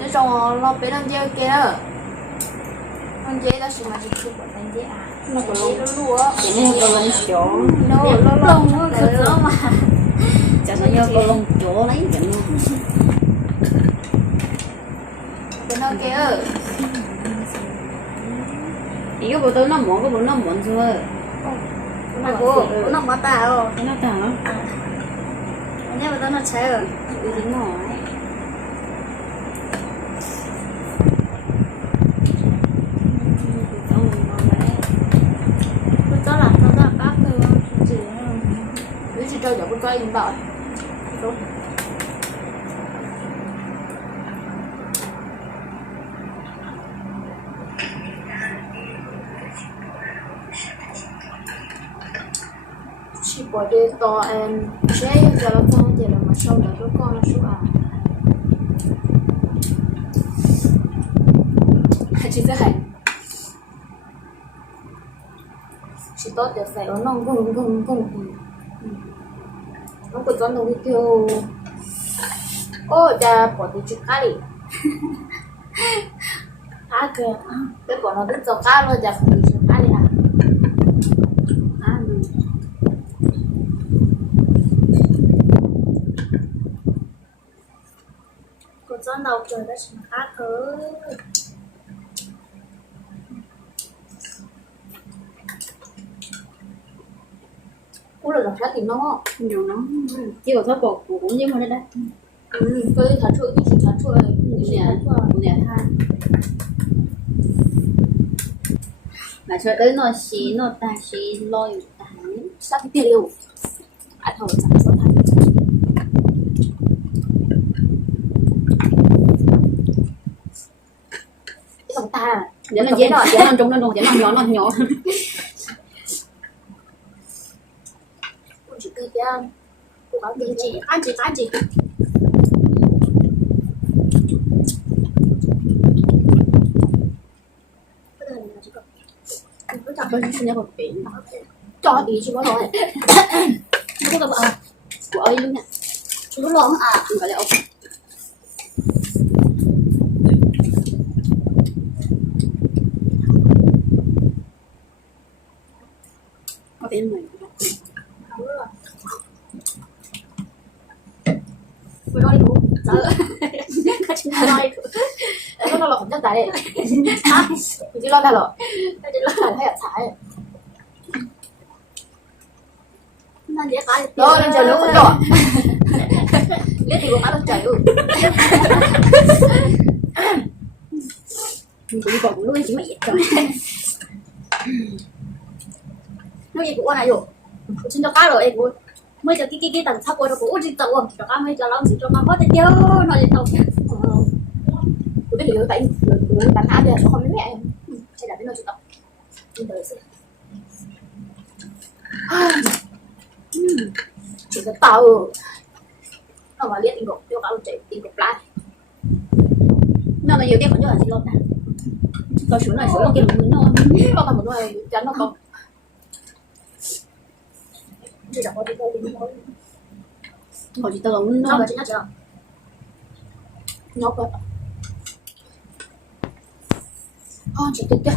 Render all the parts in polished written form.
nó trong lo bé đang chơi kia con dế đó mà chỉ chụp vào con dế à nó có lông nó lúa cái này có lông chó nó lông nó cực lắm mà cho nó vô có lông chó lấy cái nó kia 이거 보다 나 먹어 보나 뭔지 하고 nó mất tao nó tao nếu mà nó chơi rồi đi đến ngoài tôi cho là các gì nếu chỉ chơi được tôi coi điện thoại đúng chỉ bỏ đi to em sẽ giờ là con thì là mà sau đó các con là số à chỉ thế này chỉ tốt để phải nó không nó có con đâu tiêu ô cha bỏ đi chụp cá đi cá kìa cái bỏ nó đứt cho cá luôn cha bỏ đi chụp cá đi à con gió đầu trời đã chỉ cá cơ cú là rất thì nó nhiều nó chỉ có thao cột cũng như mà đây tôi thả chuột thì chỉ thả chuột nhà than mà chơi tới nó xí nó ta xí lôi tán sắp tiền liệu à thầu chẳng có thành chúng ta để nó dễ làm trong nó đồ dễ làm nhỏ chỉ cứ kia cố gắng kiên trì ăn gì Bên sinh nhật một biển cho đi chứ có rồi nó có cái của ấy luôn nè nó lỏng à gọi là ok có bên này vừa nói đủ sợ cái chuyện nói nó là không chắc tại chỉ lo ta rồi chỉ lo ta hay là sai nên dễ cái rồi lên trời lúc cũng rồi biết thì cũng phải lên trời luôn cũng còn luôn chỉ mày rồi nó gì cũng này rồi xin cho cá rồi em vui mới cho cái tầng thấp của nó cũng chỉ tàu cho cá mới cho lắm chỉ cho mà có thể nhớ nó gì tàu tôi biết được tại bạn ăn thì không biết mẹ em sẽ đặt đến nơi chụp tập in đời sẽ chỉ có tàu nó mà liếc tình cục tiêu cáo chạy tình cục lại nó là nhiều tiền còn cho là chỉ lo ta có số này số là kia mình nó còn một người chắn nó không chỉ là có đi đâu thì thôi hồi chỉ tao là nó là chỉ nhắc chưa nhóc rồi chị thích chưa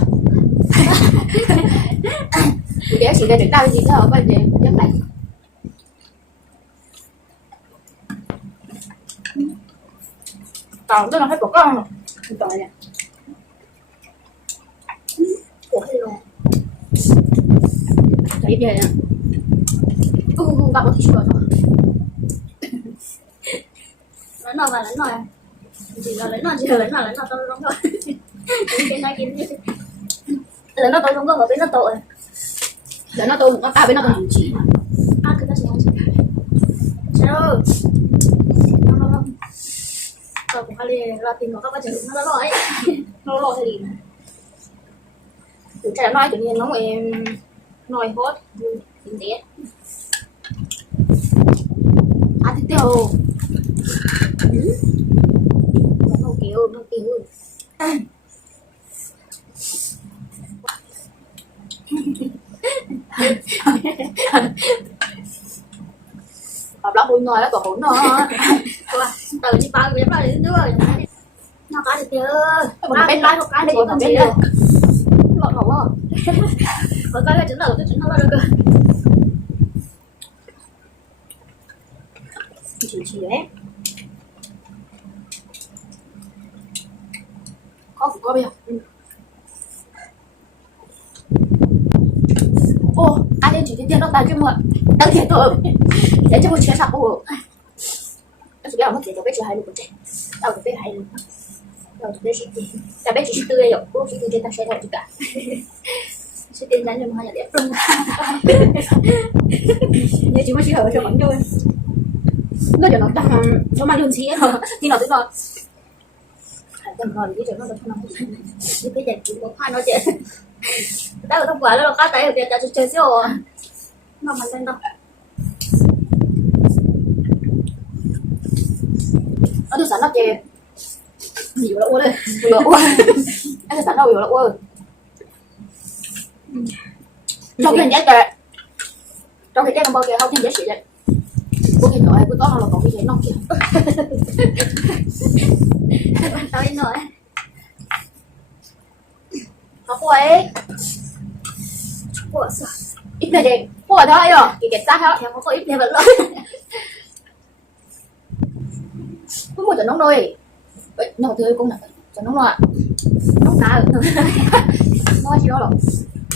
để chị ra được đâu gì đó bây giờ nhắc lại còn tôi là hết của con rồi nè của hay là thấy về nè bạn có thể sửa rồi lấy nào và lấy nào chỉ là lấy nào tôi đúng thôi cái này kiếm lấy nào tôi đúng rồi bên nó tội để nó tôi nó tao bên nó tôi làm chỉ à cái đó chỉ làm gì sao tôi cũng hay là tìm nó các bạn chẳng nó lo ấy nó lo thì từ trẻ nói tự nhiên nó em nói hốt kinh tế à tiếp theo nó kêu Bà blog vui nói đó còn hỗn nó từ đi bao giờ đến nữa được chưa? Một bên lái một cái Đây một còn bên gì đây. đâu. Lọt hổ không? Có cái chứng đầu, cái chứng đầu được cơ. Chỉ đấy. Có bây giờ. Ô, ai lên chỉ tiền nó tài chứ mà. Đăng tiền thôi. Để cho một chia sạc ô. Tôi biết mất tiền cho bé chỉ hai luôn chứ. Đâu được bé hai luôn. Đâu được bé chỉ tiền. Cả bé chỉ tươi rồi, cô chỉ tươi trên ta sẽ thôi cả. Sẽ tiền ra nhưng mà nhà đẹp luôn. Như chỉ có chỉ hở cho bắn thôi. Nó giờ nó đang nó mang đường xí thì nó tới rồi. Tầm rồi cái chuyện nó được không? Cái đẹp cũng có khoan nó chị. Đã không quả nó cá tay ở đây đã chơi xíu rồi. Nó mạnh lên đâu. Nó được sẵn nó chị. Nhiều là uống đây. Nhiều uống. Anh được sẵn đâu nhiều là uống. Trong cái giá kệ. Trong cái giá cầm bao kìa không thêm giá trị đây. Cô thì nói cô có là có cái giá nông kìa. Bạn tao đi nói. Có cô ấy. Cô sợ. Ít này đẹp. Cô ở đó rồi. Kỳ kẹp sát hết. Có cô ít này vẫn lợi. Có một trận nóng đôi. Nhỏ tươi cũng là trận nóng rồi. Nóng cá rồi. Nóng gì đó rồi.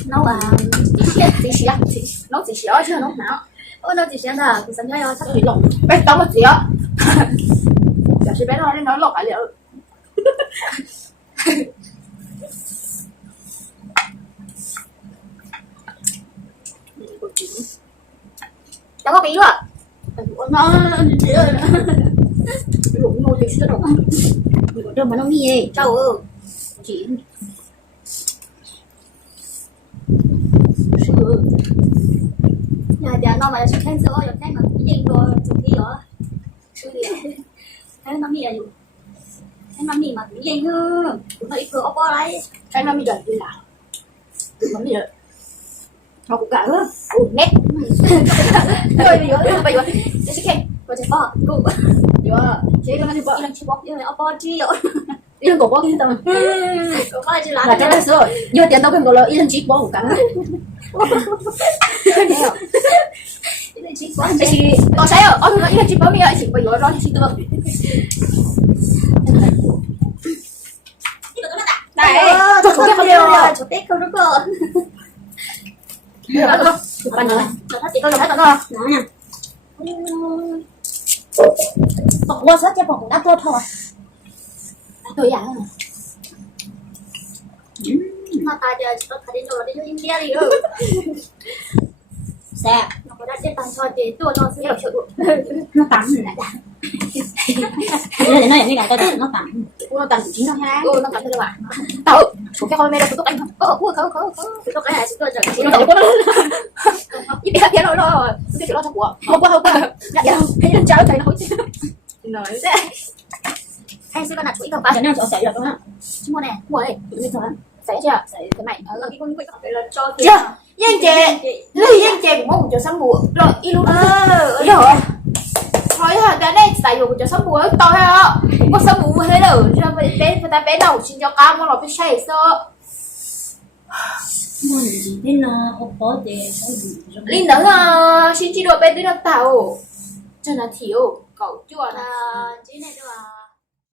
Nấu gì á? Nấu gì đó chứ nấu nào. Ôi nấu gì là cái sẵn nhớ chắc bị lộn. Bé tao một gì á. Giờ chị bé nói đến nói lộn phải liệu. Đâu có bí luôn. Nó lụng nồi thì chưa đâu. Đâu mà nó mi ấy. Đâu ơi. Chỉ nhà nó mà sẽ khen sữa rồi khen mà yên rồi chụp đi rồi. Cái nó mi là gì? Cái nó mi mà bị yên hư. Cũng phải cửa oppo đấy. cái nó mi đợi đi nào. Nó mi đợi. Nó cũng cả hứa. Nét. Rồi bây giờ sẽ khen. Rồi sẽ bỏ. Cũng Yo, chế nó đi bỏ. ilang chibok yun, oppo Gio. Ilang cổ bó cái tao. Oppo Gio Là cái đó rồi. Yo tiền tao không gọi là ilang chỉ bó một cái. Ilang chibok. Kasi to sa'yo. Ano na ilang chip niya? Isip ba yun? Ano si Tuba? Này, chụp cái video, chụp cái câu đó cơ. Chụp anh rồi. Chụp hết chị coi, chụp hết rồi. Đó nha. Bọc qua sát cho bọc đã tốt thôi. Tôi giả rồi. Nó tài giờ nó phải đi rồi đi India đi rồi. Xe. Nó có đã chết tăng cho chị tua nó sẽ chịu. Nó tắm rồi lại đã. Để nói những cái này nó tắm. Nó tặng chính nó ha. Nó tặng cho bạn. Tao số cái con mẹ đâu tụi anh. Không. Tụi cái này tụi rồi. Chị nó tụi nó. Ít biết rồi rồi. Cái chuyện đó thật của. Không qua. Dạ dạ. Cái lần cháu thấy nó hối. Nói thế. Anh sẽ con đặt chuỗi đâu ba. Cho nên chỗ xảy ra đó ha. Mua này, mua đây. Bây giờ Xảy chưa? xảy cái mày ở cái con quýt là cho Chưa. Yên chị. Lý yên chị cũng muốn cho sắm mùa. Rồi y luôn. Rồi. Hỏi hả cái này xài dùng cho sắm mùa to ha. Có sắm mùa thế đâu. Cho bé người ta bé đầu xin cho con nó bị say sơ. Mình chỉ tin là không có tiền sẽ bị Linh đó là xin chỉ đồ bé tí là tao. Cho nó thiếu. Cậu chua chị này đâu à.